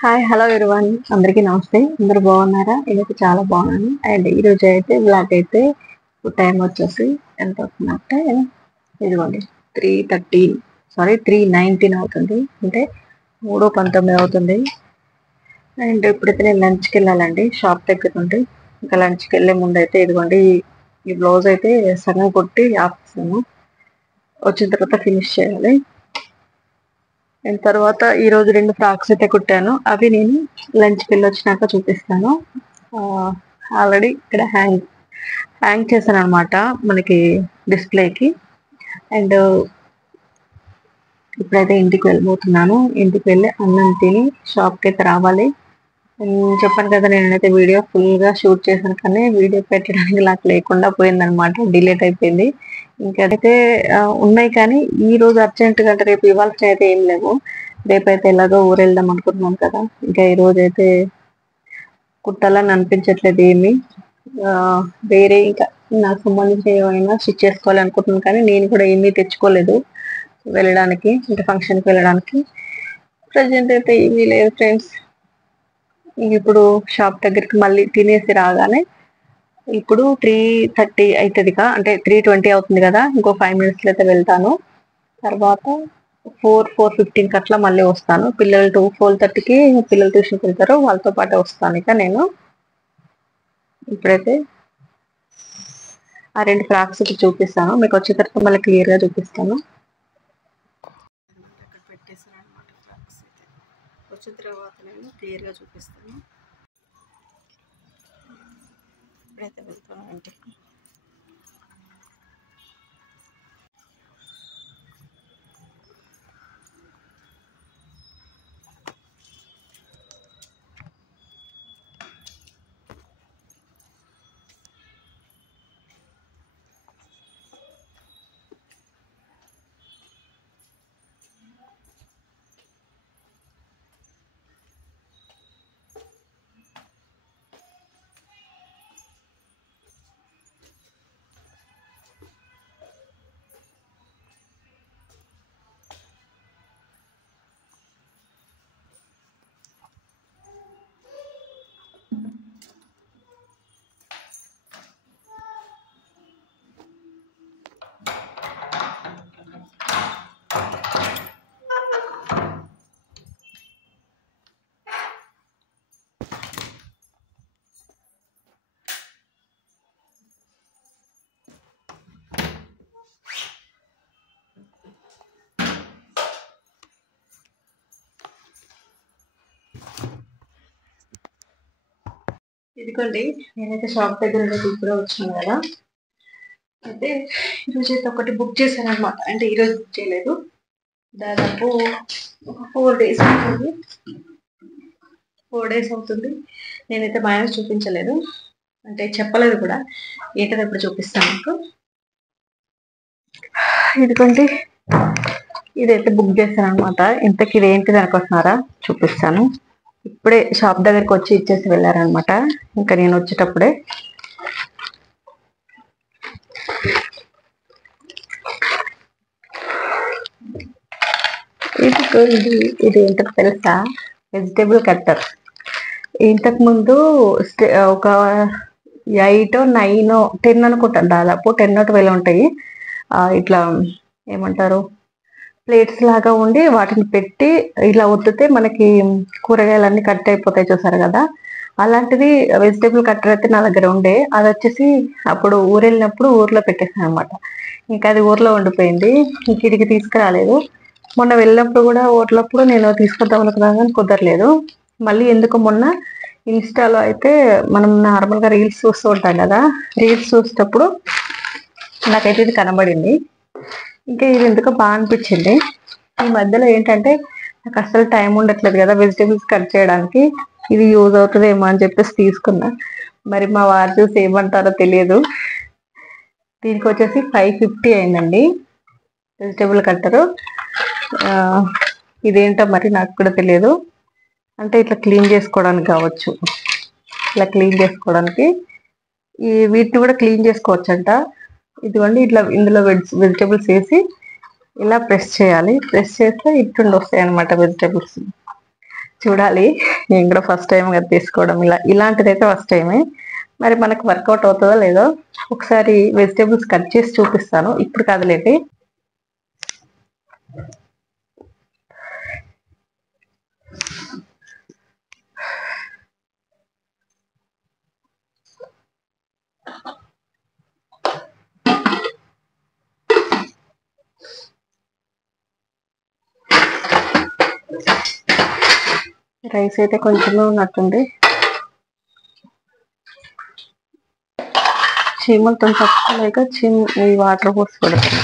Hi hello everyone, అందరికీ నమస్తే. అందరూ బాగున్నారా? నేనైతే చాలా బాగున్నాను. అండ్ ఈరోజు అయితే బ్లాక్ అయితే టైం వచ్చేసి ఎంత అవుతుందంటే ఇదిగోండి 3:13 3:19 అవుతుంది. అంటే 3:19 అవుతుంది. అండ్ ఇప్పుడైతే నేను లంచ్కి వెళ్ళాలండి, షాప్ దగ్గర నుండి. ఇంకా లంచ్కి వెళ్ళే ముందు అయితే ఇదిగోండి ఈ బ్లౌజ్ అయితే సగం కొట్టి ఆపేసాను. వచ్చిన తర్వాత ఫినిష్ చేయాలి. అండ్ తర్వాత ఈరోజు 2 ఫ్రాక్స్ అయితే కుట్టాను. అవి నేను లంచ్కి వెళ్ళి వచ్చినాక చూపిస్తాను. ఆల్రెడీ ఇక్కడ హ్యాంగ్ చేశాను అనమాట మనకి డిస్ప్లేకి. అండ్ ఇప్పుడైతే ఇంటికి వెళ్ళిపోతున్నాను. ఇంటికి వెళ్ళి అన్నం తిని షాప్కి అయితే రావాలి. చెప్పాను కదా, నేనైతే వీడియో ఫుల్గా షూట్ చేశాను, కానీ వీడియో పెట్టడానికి నాకు లేకుండా పోయిందనమాట, డిలేట్ అయిపోయింది. ఇంకైతే ఉన్నాయి, కానీ ఈ రోజు అర్జెంటుగా అంటే రేపు ఇవ్వాల్సిన అయితే ఏం లేవు. రేపైతే ఎలాగో ఊరు వెళ్దాం అనుకుంటున్నాం కదా, ఇంకా ఈ రోజు అయితే కుట్టాలని అనిపించట్లేదు ఏమి. వేరే ఇంకా నాకు సంబంధించి ఏమైనా స్టిచ్ చేసుకోవాలి అనుకుంటున్నాను, కానీ నేను కూడా ఏమీ తెచ్చుకోలేదు వెళ్ళడానికి, ఇంకా ఫంక్షన్కి వెళ్ళడానికి. ప్రజెంట్ అయితే ఏమీ లేదు ఫ్రెండ్స్. ఇప్పుడు షాప్ దగ్గరికి మళ్ళీ తినేసి రాగానే ఇప్పుడు 3:30 అవుతుందిగా, అంటే 3:20 అవుతుంది కదా, ఇంకో 5 minutes అయితే వెళ్తాను. తర్వాత 4:15 అట్లా మళ్ళీ వస్తాను. పిల్లలు 4:30కి పిల్లలు ట్యూషన్కి వెళ్తారు, వాళ్ళతో పాటు వస్తాను. ఇక నేను ఇప్పుడైతే ఆ 2 ఫ్రాక్స్ చూపిస్తాను మీకు, వచ్చే తర్వాత మళ్ళీ క్లియర్గా చూపిస్తాను. అక్కడ పెట్టేసాను అనమాట ఫ్రాక్స్ అయితే, వచ్చిన తర్వాత నేను క్లియర్గా చూపిస్తాను. ఇప్పుడైతే వెళ్తాను ఇంటికి. ఇదిగోండి, నేనైతే షాప్ దగ్గర ఇప్పుడే వచ్చాను కదా. అయితే ఈరోజు అయితే ఒకటి బుక్ చేశాను అనమాట. అంటే ఈరోజు బుక్ చేయలేదు, దాదాపు ఒక 4 days అవుతుంది. 4 days అవుతుంది. నేనైతే మైనస్ చూపించలేదు, అంటే చెప్పలేదు కూడా. ఏంటది ఎప్పుడు చూపిస్తాను మీకు. ఇదిగోండి, ఇదైతే బుక్ చేశాను అనమాట. ఇంతకి ఇది ఏంటిది అనుకుంటున్నారా? చూపిస్తాను. ఇప్పుడే షాప్ దగ్గరికి వచ్చి ఇచ్చేసి వెళ్ళారనమాట, ఇంకా నేను వచ్చేటప్పుడే. ఇది ఏంటో తెలుసా? Vegetable cutter. ఇంతకు ముందు ఒక 8, 9, 10 అనుకుంటాను, దాదాపు 10 or 12 ఉంటాయి. ఇట్లా ఏమంటారు, ప్లేట్స్ లాగా ఉండి వాటిని పెట్టి ఇలా ఒత్తితే మనకి కూరగాయలన్నీ కట్ అయిపోతాయి, చూసారు కదా. అలాంటిది వెజిటేబుల్ కట్టర్ అయితే నా దగ్గర ఉండే. అది వచ్చేసి అప్పుడు ఊరు వెళ్ళినప్పుడు ఊర్లో పెట్టేసాను అనమాట. ఇంకా అది ఊర్లో ఉండిపోయింది, ఇంక ఇడికి తీసుకురాలేదు. మొన్న వెళ్ళినప్పుడు కూడా ఊర్లప్పుడు నేను తీసుకొద్దాం అనుకున్నాను, కానీ కుదరలేదు. మళ్ళీ ఎందుకు మొన్న ఇన్స్టాలో అయితే మనం నార్మల్గా రీల్స్ చూస్తూ ఉంటాం కదా, రీల్స్ చూసేటప్పుడు నాకైతే ఇది కనబడింది. ఇంకా ఇది ఎందుకో బాగా అనిపించింది. ఈ మధ్యలో ఏంటంటే నాకు అసలు టైం ఉండట్లేదు కదా వెజిటేబుల్స్ కట్ చేయడానికి, ఇది యూజ్ అవుతుందేమో అని చెప్పేసి తీసుకున్నా. మరి మా వారు చూసి ఏమంటారో తెలియదు. దీనికి వచ్చేసి 550 అయిందండి వెజిటేబుల్ కట్టరు. ఇదేంటో మరి నాకు కూడా తెలియదు. అంటే ఇట్లా క్లీన్ చేసుకోవడానికి కావచ్చు, ఇట్లా క్లీన్ చేసుకోవడానికి. వీటిని కూడా క్లీన్ చేసుకోవచ్చు అంట. ఇదిగోండి, ఇట్లా ఇందులో వెజిటేబుల్స్ వేసి ఇలా ప్రెస్ చేయాలి. ప్రెస్ చేస్తే ఇట్టుండి వస్తాయి అనమాట వెజిటేబుల్స్. చూడాలి. నేను కూడా ఫస్ట్ టైం కదా తీసుకోవడం, ఇలాంటిదైతే ఫస్ట్ టైమే. మరి మనకు వర్కౌట్ అవుతుందో లేదో ఒకసారి వెజిటేబుల్స్ కట్ చేసి చూపిస్తాను. ఇప్పుడు కాదులేండి. రైస్ అయితే కొంచెమే ఉన్నట్టుంది. చీమలతో తప్పలేక ఈ వాటర్ పోసి పెడతాను.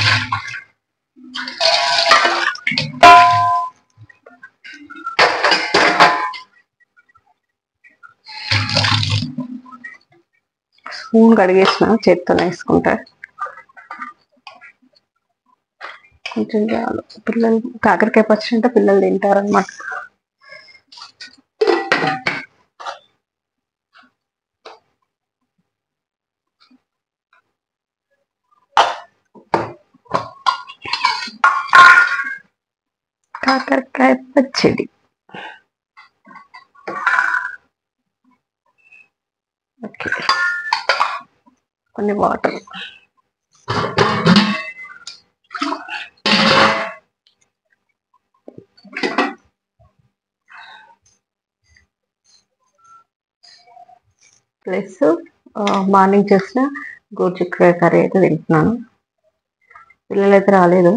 స్పూన్ కడిగేసిన, చేత్తో వేసుకుంటా. కొంచెం చాలు. పిల్లలు కాకరకాయ పచ్చడి అంటే పిల్లలు తింటారనమాట. కాకరకాయ పచ్చడి. ఓకే, కొన్ని వాటర్. ప్లస్ మార్నింగ్ చేసిన గోరుచిక్కుడుకాయ కర్రీ అయితే తింటున్నాను. పిల్లలు అయితే రాలేదు.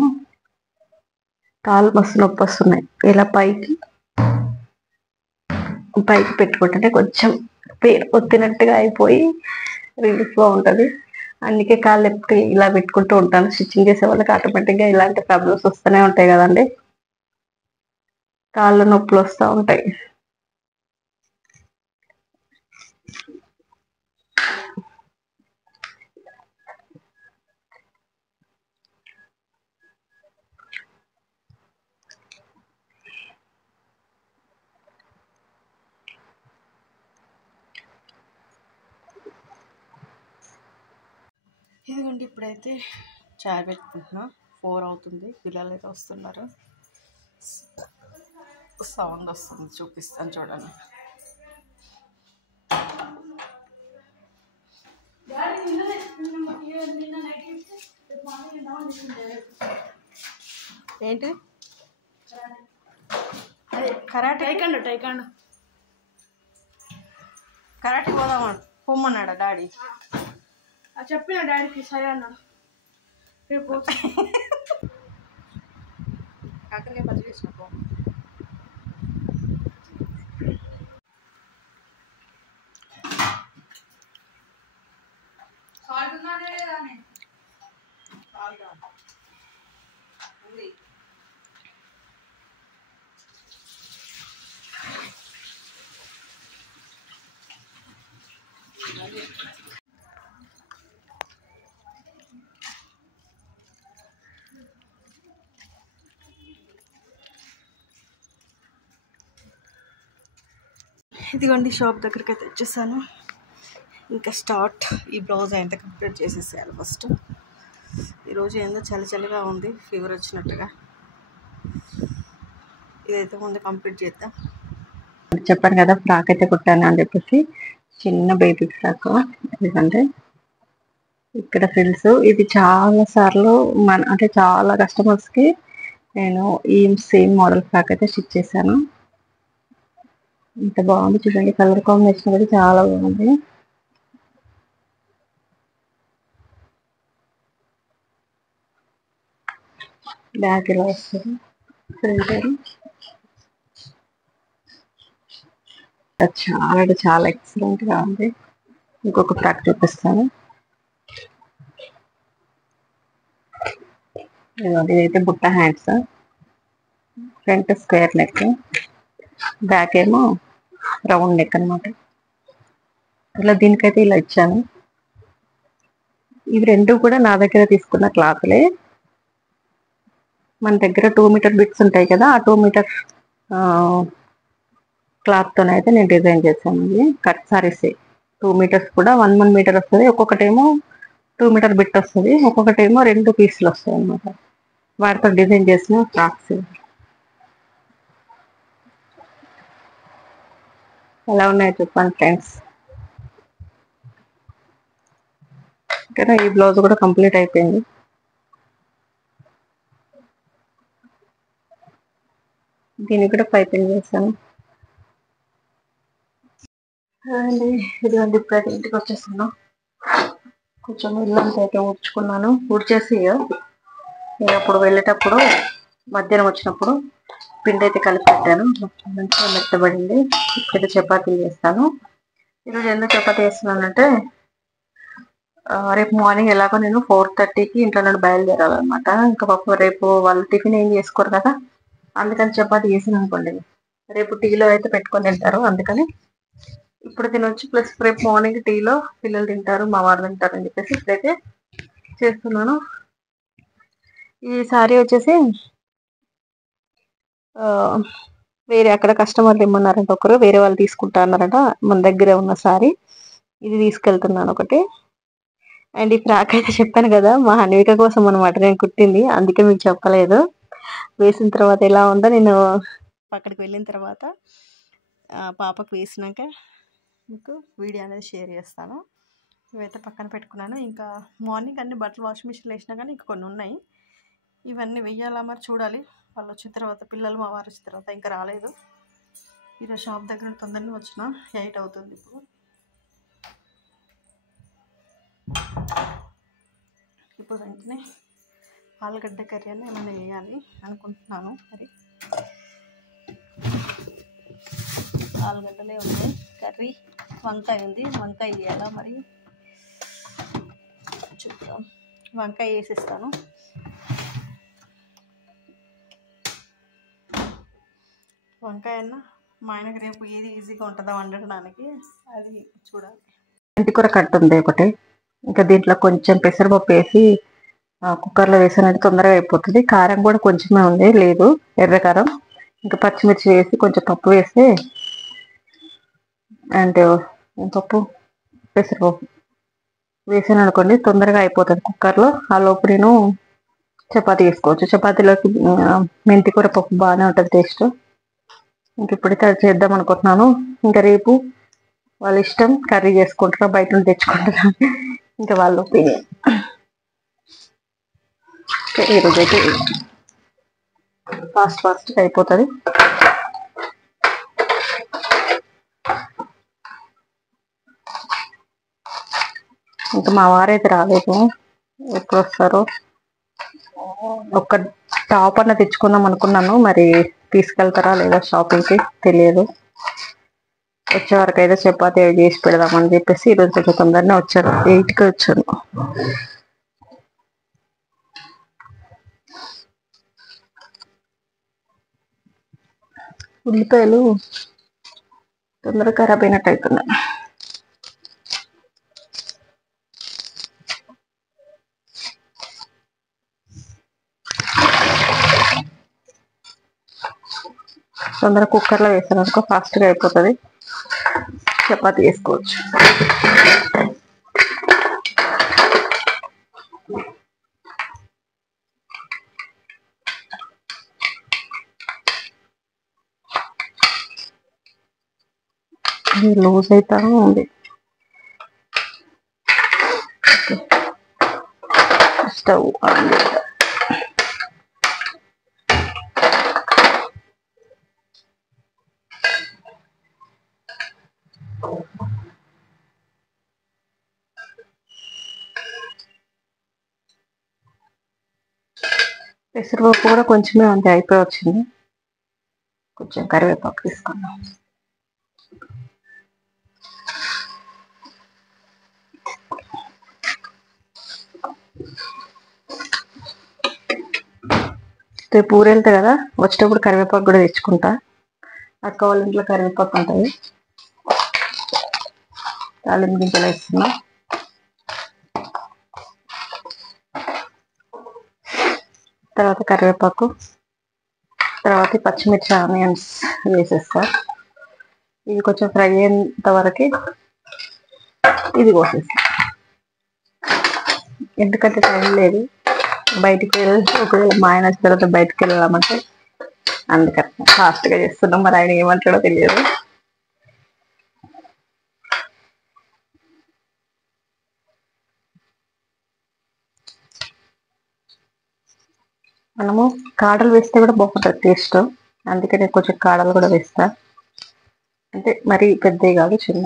కాళ్ళు మస్తు నొప్పి వస్తున్నాయి. ఇలా పైకి పెట్టుకుంటే కొంచెం పెయిన్ ఒత్తినట్టుగా అయిపోయి రిలీఫ్గా ఉంటుంది. అందుకే కాళ్ళు ఎప్పుడు ఇలా పెట్టుకుంటూ ఉంటాను. స్టిచ్చింగ్ చేసే వాళ్ళకి ఆటోమేటిక్గా ఇలాంటి ప్రాబ్లమ్స్ వస్తూనే ఉంటాయి కదండి. కాళ్ళు నొప్పులు వస్తూ ఉంటాయి. ఇదిగోండి, ఇప్పుడైతే చాయ్ పెట్టుకుంటున్నా. 4 అవుతుంది. పిల్లలు అయితే వస్తున్నారు. సౌండ్ వస్తుంది, చూపిస్తాను చూడండి. ఏంటి కరాటే? కరాటే పోదామా? పొమ్మన్నాడా డాడీ? చెప్పిన డాడీకి సరే అన్నాడు. రేపు కాకరకాయ పచ్చడి చేసినప్పుడు ఉంది. ఇదిగోండి, షాప్ దగ్గరికి అయితే వచ్చేసాను. ఇంకా స్టార్ట్. ఈ బ్లౌజ్ అయితే కంప్లీట్ చేసేసేయాలి ఫస్ట్. ఈరోజు ఏందో చలి చలిగా ఉంది, ఫీవర్ వచ్చినట్టుగా. ఇదైతే ముందు కంప్లీట్ చేద్దాం. చెప్పాను కదా ఫ్రాక్ అయితే కుట్టాను అని చెప్పేసి. చిన్న బేబీ ఫ్రాక్. ఎందుకంటే ఇక్కడ ఫ్రిల్స్ ఇది చాలా సార్లు అంటే చాలా కస్టమర్స్కి నేను ఈ సేమ్ మోడల్ ఫ్రాక్ అయితే స్టిచ్ చేశాను. ఇంత బాగుంది చూడండి. కలర్ కాంబినేషన్ కూడా చాలా బాగుంది. బ్యాక్ ఇలా వస్తుంది. చాలా అంటే చాలా ఎక్సలెంట్ గా ఉంది. ఇంకొక ఫ్రాక్ చూపిస్తాను. ఇదైతే బుట్ట hands, front square neck, back ఏమో రౌండ్ నెక్ అనమాట. ఇలా దీనికైతే ఇలా ఇచ్చాను. ఇవి రెండు కూడా నా దగ్గర తీసుకున్న క్లాత్లే. మన దగ్గర 2 మీటర్ బిట్స్ ఉంటాయి కదా, ఆ 2 మీటర్ క్లాత్తోనైతే నేను డిజైన్ చేశాను. ఇది కట్ సారీస్ 2 మీటర్స్ కూడా 1 మీటర్ వస్తుంది. ఒక్కొక్కటేమో 2 మీటర్ బిట్ వస్తుంది, ఒక్కొక్కటేమో 2 పీసులు వస్తాయి అనమాట. వాటితో డిజైన్ చేసిన ఫ్రాక్స్. ఎలా ఉన్నాయో చెప్పండి ఫ్రెండ్స్. ఓకేనా, ఈ బ్లౌజ్ కూడా కంప్లీట్ అయిపోయింది. దీన్ని కూడా పైపింగ్ చేశాను అండి. ఇదిగోండి ఇప్పుడైతే ఇంటికి వచ్చేసాను. కొంచెం ఇల్లంతా అయితే ఊడ్చుకున్నాను. ఊడ్చేసి నేను అప్పుడు వెళ్ళేటప్పుడు మధ్యాహ్నం వచ్చినప్పుడు పిండి అయితే కలిపి పెట్టాను. మంచిగా మెత్తబడింది. ఇప్పుడైతే చపాతీలు చేస్తాను. ఈరోజు ఎందుకు చపాతీ చేస్తున్నానంటే రేపు మార్నింగ్ ఎలాగో నేను 4:30కి ఇంట్లో నుండి బయలుదేరాలన్నమాట. ఇంకా పాపం రేపు వాళ్ళు టిఫిన్ ఏం చేసుకోరు కదా, అందుకని చపాతీ చేసిన అనుకోండి రేపు టీలో అయితే పెట్టుకొని తింటారు. అందుకని ఇప్పుడు తినొచ్చు, ప్లస్ రేపు మార్నింగ్ టీలో పిల్లలు తింటారు, మా వారు తింటారు అని చెప్పేసి ఇప్పుడైతే చేస్తున్నాను. ఈ సారీ వచ్చేసి వేరే అక్కడ కస్టమర్లు ఇమ్మన్నారంట, ఒకరు వేరే వాళ్ళు తీసుకుంటా అన్నారంట. మన దగ్గర ఉన్న సారీ ఇది తీసుకెళ్తున్నాను ఒకటి. అండ్ ఈ ఫ్రాక్ అయితే చెప్పాను కదా మా హన్విక కోసం అనమాట నేను కుట్టింది, అందుకే మీకు చెప్పలేదు. వేసిన తర్వాత ఎలా ఉందో నేను అక్కడికి వెళ్ళిన తర్వాత పాపకు వేసినాక మీకు వీడియో అనేది షేర్ చేస్తాను. ఇవైతే పక్కన పెట్టుకున్నాను. ఇంకా మార్నింగ్ అన్ని బట్టలు వాషింగ్ మిషన్లో వేసినా కానీ ఇంకా కొన్ని ఉన్నాయి, ఇవన్నీ వెయ్యాలా మరి చూడాలి. వాళ్ళు వచ్చిన తర్వాత, పిల్లలు మా వారు వచ్చిన తర్వాత. ఇంకా రాలేదు. ఈరోజు షాప్ దగ్గర తొందరగా వచ్చిన 8 అవుతుంది. ఇప్పుడు వెంటనే ఆలుగడ్డ కర్రీ అని ఏమైనా వేయాలి అనుకుంటున్నాను. మరి ఆలుగడ్డలే ఉన్నాయి, కర్రీ వంకాయ ఉంది, వంకాయ వేయాలా మరి చూద్దాం. వంకాయ వేసిస్తాను. వంకాయ అన్న మా ఆయనకి రేపు ఏది ఈజీగా ఉంటుందో వండడానికి అది చూడాలి. మెంతికూర కట్టు ఉంది ఒకటి, ఇంకా దీంట్లో కొంచెం పెసరపప్పు వేసి కుక్కర్లో వేసానంటే తొందరగా అయిపోతుంది. కారం కూడా కొంచెమే ఉంది, లేదు ఎర్రకారం. ఇంకా పచ్చిమిర్చి వేసి కొంచెం పప్పు వేస్తే అంటే పప్పు పెసరపప్పు వేసాను అనుకోండి తొందరగా అయిపోతుంది కుక్కర్లో. ఆ లోపు నేను చపాతీ వేసుకోవచ్చు. చపాతీలోకి మెంతికూర పప్పు బాగానే ఉంటుంది టేస్ట్. ఇంక ఇప్పుడైతే అది చేద్దాం అనుకుంటున్నాను. ఇంకా రేపు వాళ్ళ ఇష్టం, కర్రీ చేసుకుంటారా బయట నుండి తెచ్చుకుంటారా ఇంకా వాళ్ళ ఒపీనియన్. ఈరోజు అయితే ఫాస్ట్గా అయిపోతుంది. ఇంకా మా వారైతే రాలేదు, ఎప్పుడు వస్తారో. ఒక్క టాప్ అన్న తెచ్చుకుందాం అనుకున్నాను, మరి తీసుకెళ్తారా లేదా షాపింగ్కి తెలియదు. వచ్చే వరకు అయితే చపాతీ చేసి పెడదామని చెప్పేసి ఈరోజు కొంచెం తొందరనే వచ్చారు, 8కి వచ్చాను. ఉల్లిపాయలు తొందరగా ఖరాబ్ అయినట్టు అవుతున్నాయి. తొందరగా కుక్కర్లో వేసాను అనుకో ఫాస్ట్గా అయిపోతుంది, చపాతీ వేసుకోవచ్చు. లూజ్ అవుతా ఉంది. స్టవ్ ఆన్ చేద్దాం. పెసరపప్పు కూడా కొంచెమే ఉంది, అయిపోయి వచ్చింది. కొంచెం కరివేపాకు తీసుకున్నాం. రేపు ఊరు వెళ్తా కదా, వచ్చేటప్పుడు కరివేపాకు కూడా తెచ్చుకుంటా. అక్క వాళ్ళ ఇంట్లో కరివేపాకు ఉంటుంది. తాలింపు గింజలు వేస్తున్నా. తర్వాత కరివేపాకు, తర్వాత పచ్చిమిర్చి ఆనియన్స్ వేసేస్తా. ఇది కొంచెం ఫ్రై అయ్యేంత వరకు ఇది కోసేస్తా, ఎందుకంటే టైం లేదు. బయటికి వెళ్ళి ఒకవేళ మా ఆయన వచ్చిన తర్వాత బయటికి వెళ్ళామంటే అందుకని ఫాస్ట్గా చేస్తున్నాం. మరి ఆయన ఏమంటాడో తెలియదు. మనము కాడలు వేస్తే కూడా బాగుంటుంది టేస్ట్. అందుకే నేను కొంచెం కాడలు కూడా వేస్తా. అంటే మరీ పెద్దవి కాదు, చిన్న.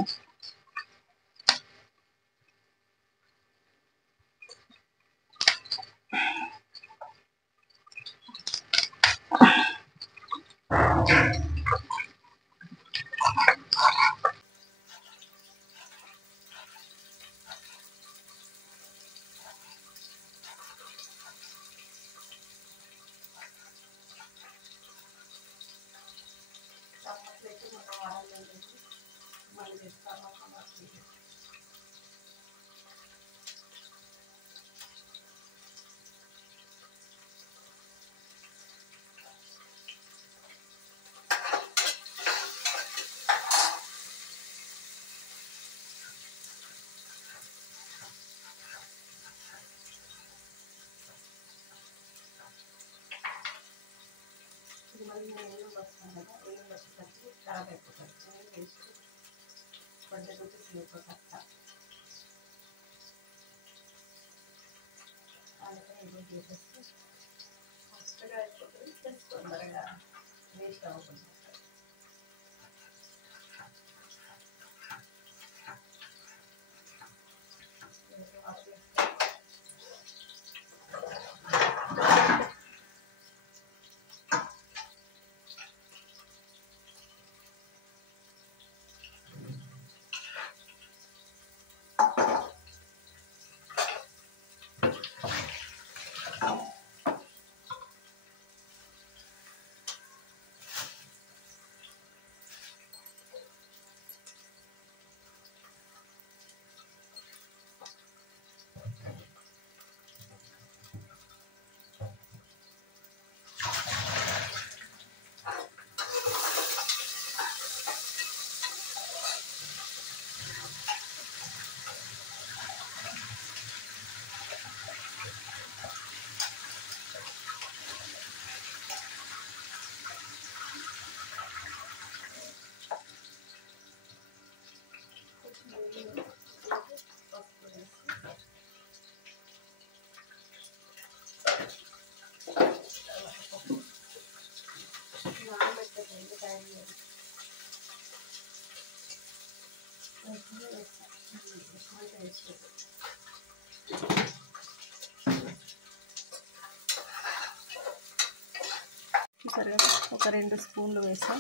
చూసారు కదా, ఒక 2 స్పూన్లు వేసా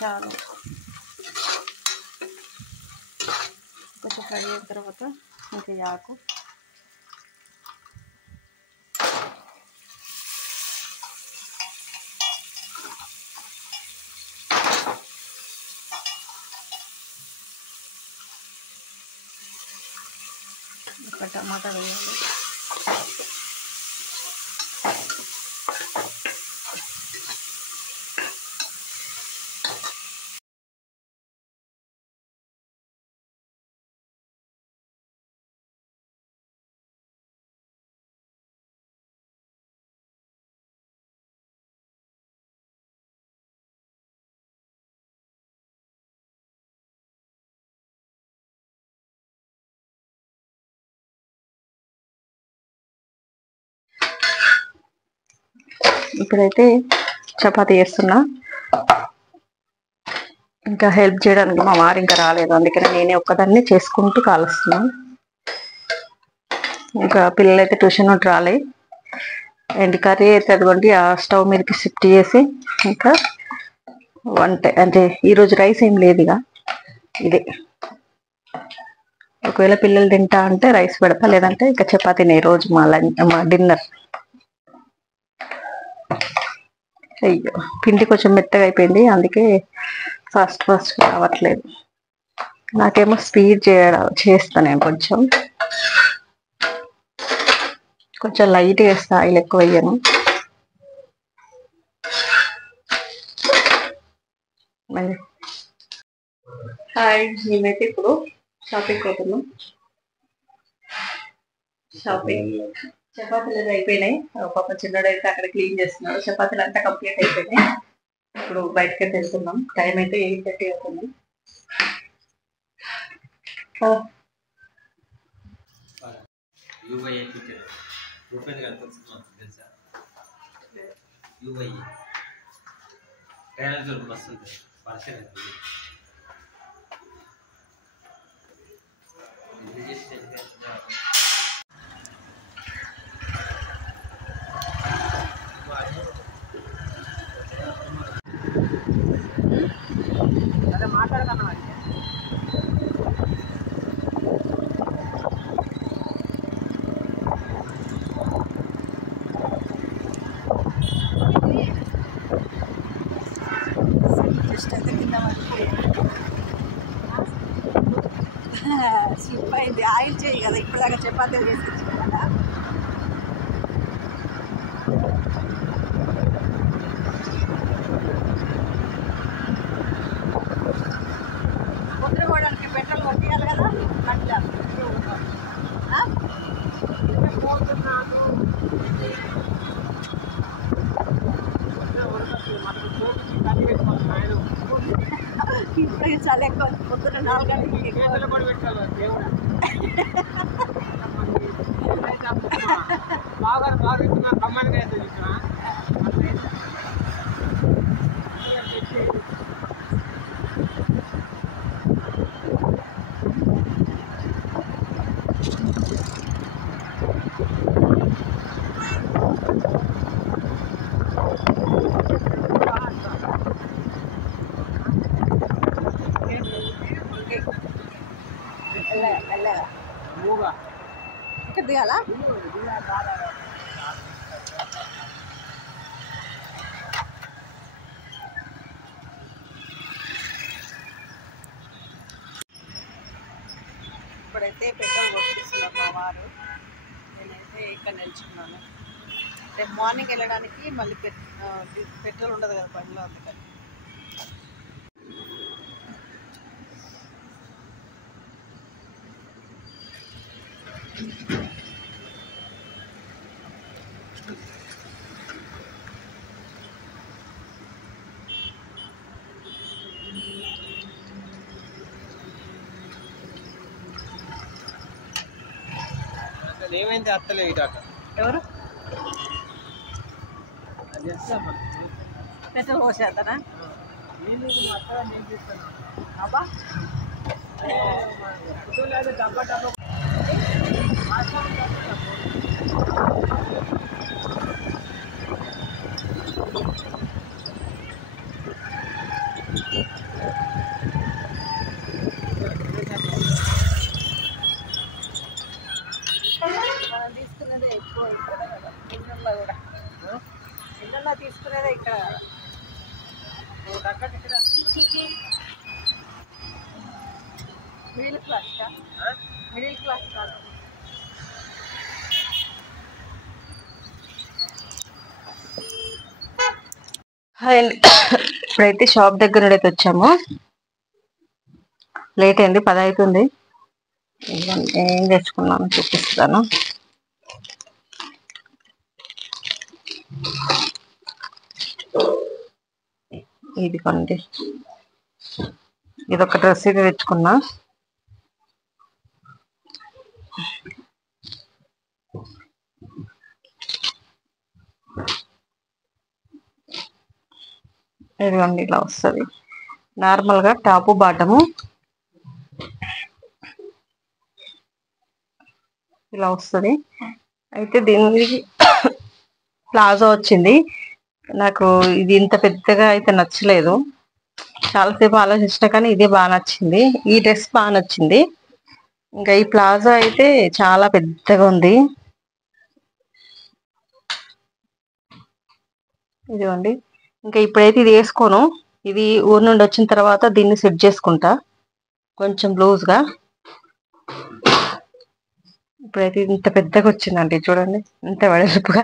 చాలు. కొంచెం ఫ్రై అయిన తర్వాత ఇంకా ఈ ఆకు ఒక టమాటా వేయాలి. ఇప్పుడైతే చపాతీ చేస్తున్నా. ఇంకా హెల్ప్ చేయడానికి మా వారు ఇంకా రాలేదు, అందుకని నేనే ఒక్కదాన్ని చేసుకుంటూ కాలుస్తున్నాను. ఇంకా పిల్లలైతే ట్యూషన్ నుండి రాలే. అండ్ కర్రీ అయితే అదిగోండి ఆ స్టవ్ మీదకి షిఫ్ట్ చేసి ఇంకా వంట అంటే ఈరోజు రైస్ ఏం లేదు, ఇక ఇదే. ఒకవేళ పిల్లలు తింటా అంటే రైస్ పెడతా, లేదంటే ఇక చపాతీనే రోజు మా డిన్నర్. అయ్యో, పిండి కొంచెం మెత్తగా అయిపోయింది, అందుకే ఫాస్ట్ రావట్లేదు. నాకేమో స్పీడ్ చేస్తా నేను కొంచెం లైట్ వేస్తా, ఆయిల్ ఎక్కువ వేయను. హాయ్, మేమైతే ఇప్పుడు షాపింగ్ పోతున్నాం. షాపింగ్ చపాతీలు అయిపోయినాయి. పాప చిన్నడు అయితే అక్కడ క్లీన్ చేస్తున్నాడు. చపాతీలు అంతా కంప్లీట్ అయిపోయినాయి. ఇప్పుడు బయటకి వెళ్తున్నాం. టైం అయితే 8:30 అవుతుంది. జస్ట్ అయితే కింద స్లిప్ అయింది. ఆయిల్ చేయి కదా, ఇప్పటిదాకా చపాతీలు చేసుకొచ్చి కదా. ముద్రపోవడానికి పెట్రోల్ కొట్టియాలి కదా అట్లా. ఇప్పుడు చాలా ఎక్కువ పొద్దున్న 4 గంటలకి ఇక్కడ దిగాలా? ఇప్పుడైతే పెట్రోల్ కొట్టిస్తున్నారు మా వారు. నేనైతే ఇక్కడ నిల్చున్నాను. రేపు మార్నింగ్ వెళ్ళడానికి మళ్ళీ పెట్రోల్ ఉండదు కదా బండిలో, అందుకని. ఏమైంది అత్తలే ఇదాక ఎవరు పెట్రోల్ పోసేద్దానా? అబ్బా మనం తీసుకునేదే ఎక్కువ ఇక్కడ కదా, ఇళ్ళల్లో కూడా. ఇళ్ళల్లో తీసుకునేదే ఇక్కడ కదా. మిడిల్ క్లాస్ మిడిల్ క్లాస్ కాదు. హాయ్ అండి. ఇప్పుడైతే షాప్ దగ్గర నుండి అయితే వచ్చాము. లేట్ అయింది, 10 అవుతుంది. ఏం తెచ్చుకున్నాను చూపిస్తాను. ఇది కొండి, ఇదొక డ్రెస్ ఇది తెచ్చుకున్నా. ఇదిగోండి, ఇలా వస్తుంది. నార్మల్గా టాపు బాటము ఇలా వస్తుంది. అయితే దీనికి ప్లాజో వచ్చింది. నాకు ఇది ఇంత పెద్దగా అయితే నచ్చలేదు. చాలాసేపు ఆలోచించిన కానీ ఇదే బాగా నచ్చింది. ఈ డ్రెస్ బాగా నచ్చింది. ఇంకా ఈ ప్లాజో అయితే చాలా పెద్దగా ఉంది. ఇదిగోండి. ఇంకా ఇప్పుడైతే ఇది వేసుకోను. ఇది ఊరు నుండి వచ్చిన తర్వాత దీన్ని సెట్ చేసుకుంటా కొంచెం లూజ్గా. ఇప్పుడైతే ఇంత పెద్దగా వచ్చిందండి, చూడండి ఇంత వెడల్పుగా.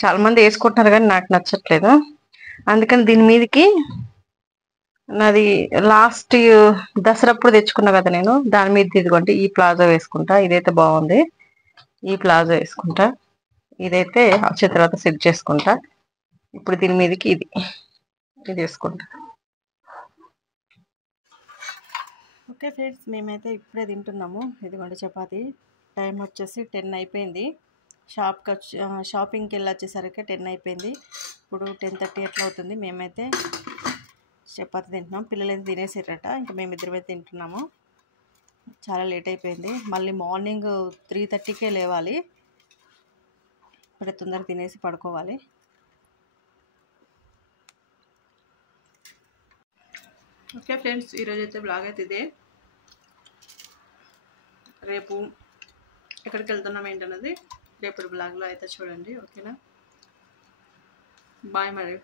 చాలా మంది వేసుకుంటున్నారు కానీ నాకు నచ్చట్లేదు. అందుకని దీని మీదకి నాది లాస్ట్ దసరప్పుడు తెచ్చుకున్నా కదా నేను, దాని మీద ఇదిగోండి ఈ ప్లాజో వేసుకుంటా. ఇదైతే బాగుంది. ఈ ప్లాజో వేసుకుంటా. ఇదైతే వచ్చే తర్వాత సెట్ చేసుకుంటా. ఇప్పుడు దీని మీదకి ఇది వేసుకుంటా. ఓకే ఫ్రెండ్స్, మేమైతే ఇప్పుడే తింటున్నాము. ఇదిగోండి చపాతి. టైం వచ్చేసి 10 అయిపోయింది. షాపింగ్కి వెళ్ళి వచ్చేసరికి 10 అయిపోయింది. ఇప్పుడు 10:30 అట్లా అవుతుంది. మేమైతే చపాతి తింటున్నాం. పిల్లలు అయితే తినేసారట, ఇంకా మేమిద్దరమైతే తింటున్నాము. చాలా లేట్ అయిపోయింది. మళ్ళీ మార్నింగ్ 3:30కే లేవాలి. ఇప్పుడే తొందరగా తినేసి పడుకోవాలి. ఓకే ఫ్రెండ్స్, ఈరోజైతే బ్లాగ్ అయితే ఇదే. రేపు ఎక్కడికి వెళ్తున్నాం ఏంటన్నది రేపటి బ్లాగ్లో అయితే చూడండి. ఓకేనా, బాయ్ మరి.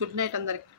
గుడ్ నైట్ అందరికి.